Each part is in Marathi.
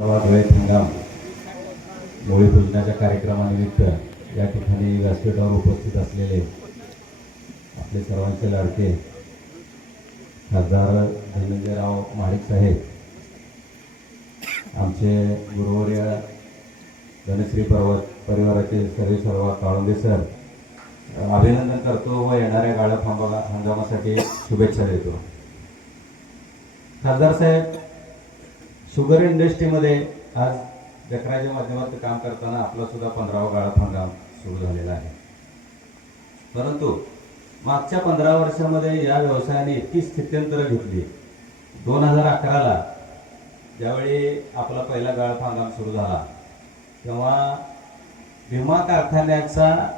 रवेत हंगाम होळी पूजनाच्या कार्यक्रमानिमित्त या ठिकाणी व्यासपीठावर उपस्थित असलेले आपले सर्वांचे लाडके खासदार धनंजयराव महाडिक साहेब आमचे गुरुवर्य धनश्री पर्वत परिवाराचे सर्व सर्व काळुंदे सर अभिनंदन करतो व येणाऱ्या गाळप हंगामा हंगामासाठी शुभेच्छा देतो. खासदार साहेब शुगर इंडस्ट्रीमध्ये आज जकराच्या माध्यमातून काम करताना आपला सुद्धा पंधरावा गाळप हंगाम सुरू झालेला आहे. परंतु मागच्या पंधरा वर्षामध्ये या व्यवसायाने इतकी स्थित्यंतर घेतली. दोन हजार अकराला ज्यावेळी आपला पहिला गाळप हंगाम सुरू झाला तेव्हा भीमा कारखान्याचा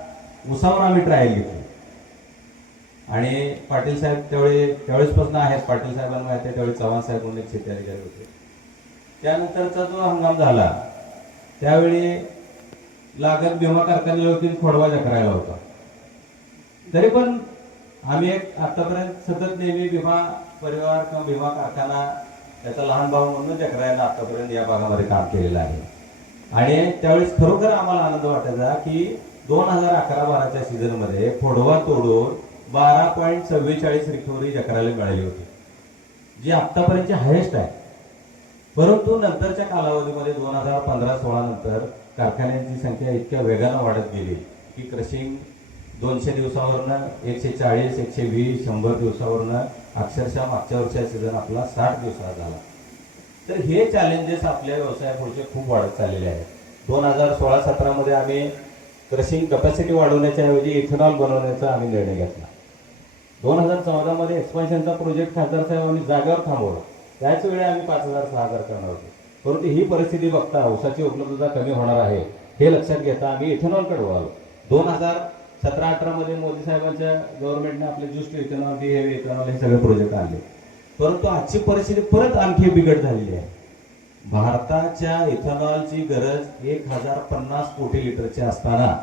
उसावर आम्ही ट्रायल घेतली. आणि पाटील साहेब त्यावेळी त्यावेळेसपासून आहेत पाटील साहेबांना माहिती आहे त्यावेळी चव्हाण साहेब म्हणून एक शेती अधिकारी होते. त्यानंतरचा जो हंगाम झाला त्यावेळी लागत भीमा कारखान्याला होती खोडवा करायला होता. तरी पण आम्ही एक आतापर्यंत सतत नेहमी भीमा परिवार किंवा भीमा कारखाना त्याचा लहान भाऊ म्हणून चक्रायला आतापर्यंत या भागामध्ये काम केलेलं आहे. आणि त्यावेळेस खरोखर आम्हाला आनंद वाटायचा की दोन हजार अकरा बाराच्या सीझनमध्ये फोडवा तोडून बारा पॉईंट चव्वेचाळीस रिकव्हरी चक्राला मिळाली होती. जी आतापर्यंतची हायेस्ट आहे. परंतु नंतरच्या कालावधीमध्ये दोन हजार पंधरा सोळा नंतर कारखान्यांची संख्या इतक्या वेगानं वाढत गेली की क्रशिंग दोनशे दिवसावरनं एकशे चाळीस एकशे वीस शंभर दिवसावरनं अक्षरशः मागच्या वर्षा सीझन आपला साठ दिवसाचा झाला. तर हे चॅलेंजेस आपल्या व्यवसायापुढचे खूप वाढत चाललेले आहेत. दोन हजार सोळा सतरामध्ये आम्ही क्रशिंग कपॅसिटी वाढवण्याच्या ऐवजी इथेनॉल बनवण्याचा आम्ही निर्णय घेतला. दोन हजार चौदामध्ये एक्सपान्शनचा प्रोजेक्ट खासदार साहेबांनी जागेवर थांबवला. त्याच वेळी आम्ही पाच हजार सहा हजार करणार होतो. परंतु ही परिस्थिती बघता ऊसाची उपलब्धता कमी होणार आहे हे लक्षात घेता आम्ही इथेनॉलकडे वळालो दोन हजार सतरा अठरामध्ये मोदी साहेबांच्या गव्हर्नमेंटने आपले just ethanol D heavy ethanol हे सगळे प्रोजेक्ट आणले. परंतु आजची परिस्थिती परत आणखी बिघड झालेली आहे. भारताच्या इथेनॉलची गरज एक हजार पन्नास कोटी लिटरची असताना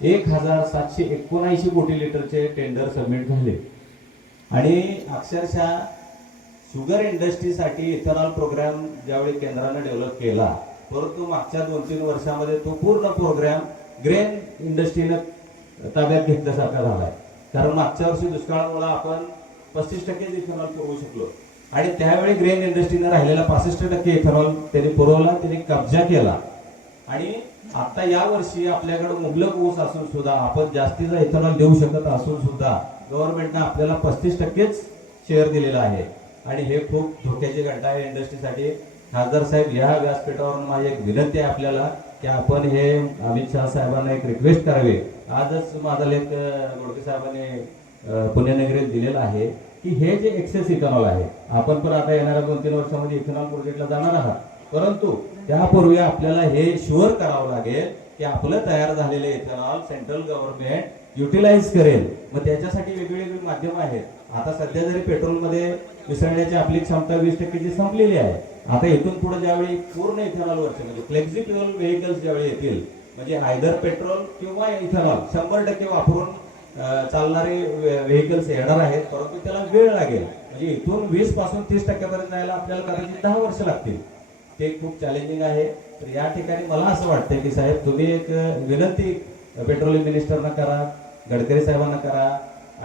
एक हजार सातशे एकोणऐंशी कोटी लिटरचे टेंडर सबमिट झाले. आणि अक्षरशः शुगर इंडस्ट्रीसाठी इथेनॉल प्रोग्राम ज्यावेळी केंद्रानं डेव्हलप केला परंतु मागच्या दोन तीन वर्षामध्ये तो पूर्ण प्रोग्राम ग्रेन इंडस्ट्रीनं ताब्यात घेतल्यासारखा झालाय. कारण मागच्या वर्षी दुष्काळामुळे आपण पस्तीस टक्के इथेनॉल पुरवू शकलो. आणि त्यावेळी ग्रेन इंडस्ट्रीने राहिलेला पासष्ट टक्के इथेनॉल त्यांनी पुरवला त्यांनी कब्जा केला. आणि आता या वर्षी आपल्याकडे मुबलक ऊस असून सुद्धा आपण जास्तीचा इथेनॉल देऊ शकत असून सुद्धा गव्हर्नमेंटनं आपल्याला पस्तीस टक्केच शेअर दिलेला आहे. आणि हे खूप धोक्याची घंटा आहे इंडस्ट्रीसाठी. खासदार साहेब या व्यासपीठावरून माझी एक विनंती आहे आपल्याला की आपण हे अमित शहा साहेबांना एक रिक्वेस्ट करावी. आजच माझा लेख गोडके साहेबांनी पुण्यनगरीत दिलेला आहे की हे जे एक्सेस इथेनॉल आहे आपण पण आता येणाऱ्या दोन तीन वर्षामध्ये इथेनॉल प्रोजेक्टला जाणार आहात. परंतु त्यापूर्वी आपल्याला हे शुअर करावं लागेल की आपलं तयार झालेले इथेनॉल सेंट्रल गव्हर्नमेंट युटिलाइज करेल. मग त्याच्यासाठी वेगवेगळी माध्यम आहेत. आता सध्या जरी पेट्रोलमध्ये मिसळण्याची आपली क्षमता वीस टक्केची संपलेली आहे आता इथून पुढे ज्यावेळी पूर्ण इथेनॉल वरचे म्हणजे फ्लेक्झिबल व्हेकल्स ज्यावेळी येतील म्हणजे आयदर पेट्रोल किंवा इथेनॉल शंभर टक्के वापरून चालणारे व्हेकल्स येणार आहेत परंतु त्याला वेळ लागेल. म्हणजे इथून वीसपासून तीस टक्क्यापर्यंत जायला आपल्याला कदाचित दहा वर्ष लागतील. ते खूप चॅलेंजिंग आहे. तर या ठिकाणी मला असं वाटतंय की साहेब तुम्ही एक विनंती पेट्रोलियम मिनिस्टरना करा गडकरी साहेबांना करा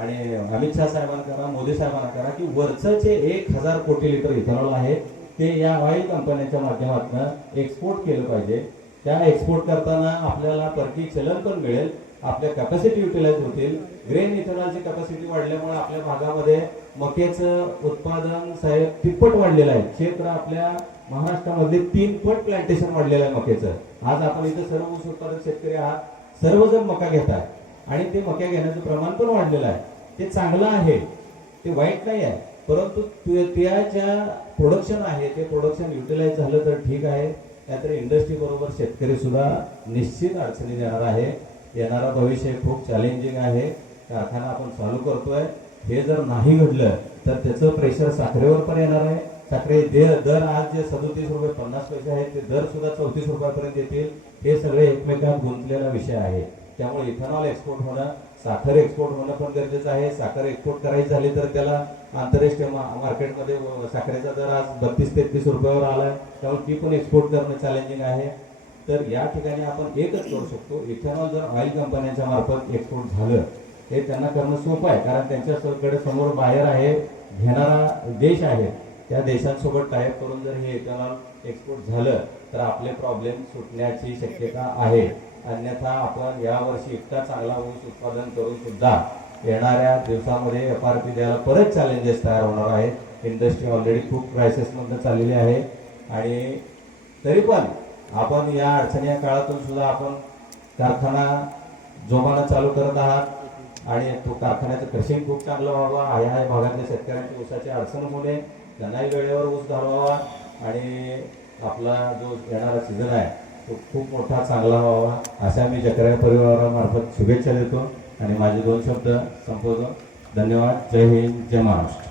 आणि अमित शहा साहेबांना करा मोदी साहेबांना करा की वरचं जे एक हजार कोटी लिटर इथेनॉल आहे ते या ऑइल कंपन्यांच्या माध्यमातून एक्सपोर्ट केलं पाहिजे. त्या एक्सपोर्ट करताना आपल्याला परकी चलन पण मिळेल आपल्या कॅपॅसिटी युटिलाइज होतील. ग्रेन इथेनॉलची कॅपॅसिटी वाढल्यामुळे आपल्या भागामध्ये मक्याचं उत्पादन साहेब तिप्पट वाढलेलं आहे. क्षेत्र आपल्या महाराष्ट्रामध्ये तीन पट प्लांटेशन वाढलेलं आहे मक्याचं. आज आपण इथं सर्व ऊस उत्पादक शेतकरी आहात. सर्वजण मका घेतात. आणि ते मक्या घेण्याचं प्रमाण पण वाढलेलं आहे. ते चांगलं आहे. ते वाईट नाही आहे. परंतु त्या त्याच्या प्रोडक्शन आहे. ते प्रोडक्शन युटिलाइज झालं तर ठीक आहे. नाहीतर इंडस्ट्री बरोबर शेतकरी सुद्धा निश्चित अडचणी येणार आहे. येणारा भविष्य खूप चॅलेंजिंग आहे. कारखाना आपण चालू करतोय. हे जर नाही घडलं तर त्याचं प्रेशर साखरेवर पण येणार आहे. साखरे दर दर आज जे सदोतीस रुपये पन्नास पैसे आहेत ते दर सुद्धा चौतीस रुपयापर्यंत येतील. हे सगळे एकमेकात गुंतलेला विषय आहे. त्यामुळे इथेनॉल एक्सपोर्ट होणं साखर एक्सपोर्ट होणं पण गरजेचं आहे. साखर एक्सपोर्ट करायची झाली तर त्याला आंतरराष्ट्रीय मा- मार्केटमध्ये साखरेचा दर आज बत्तीस तेहतीस रुपयावर आला त्यामुळे ती पण एक्सपोर्ट करणं चॅलेंजिंग आहे. तर या ठिकाणी आपण एकच करू शकतो. इथेनॉल जर ऑइल कंपन्यांच्या मार्फत एक्सपोर्ट झालं हे त्यांना करणं सोपं आहे. कारण त्यांच्याकडे समोर बाहेर आहे घेणारा देश आहे. त्या देशांसोबत टायप करून जर हे इथेनॉल एक्सपोर्ट झालं तर आपले प्रॉब्लेम सुटण्याची शक्यता आहे. अन्यथा आपण यावर्षी इतका चांगला ऊस उत्पादन करून सुद्धा येणाऱ्या दिवसामध्ये एफ आर पी द्यायला परत चॅलेंजेस तयार होणार आहेत. इंडस्ट्री ऑलरेडी खूप क्रायसिसमधनं चाललेली आहे. आणि तरी पण आपण या अडचणी काळातून सुद्धा आपण कारखाना जोमानं चालू करत आहात. आणि तो कारखान्याचं क्रशिंग खूप चांगलं व्हावं. ह्या ह्या भागातल्या शेतकऱ्यांची ऊसाची अडचण होऊ नये त्यांनाही वेळेवर ऊस घालवावा आणि आपला जो येणारा सीझन आहे तो खूप मोठा चांगला व्हावा अशा मी जकऱ्या परिवारामार्फत शुभेच्छा देतो. आणि माझे दोन शब्द संपवतो. धन्यवाद. जय हिंद. जय महाराष्ट्र.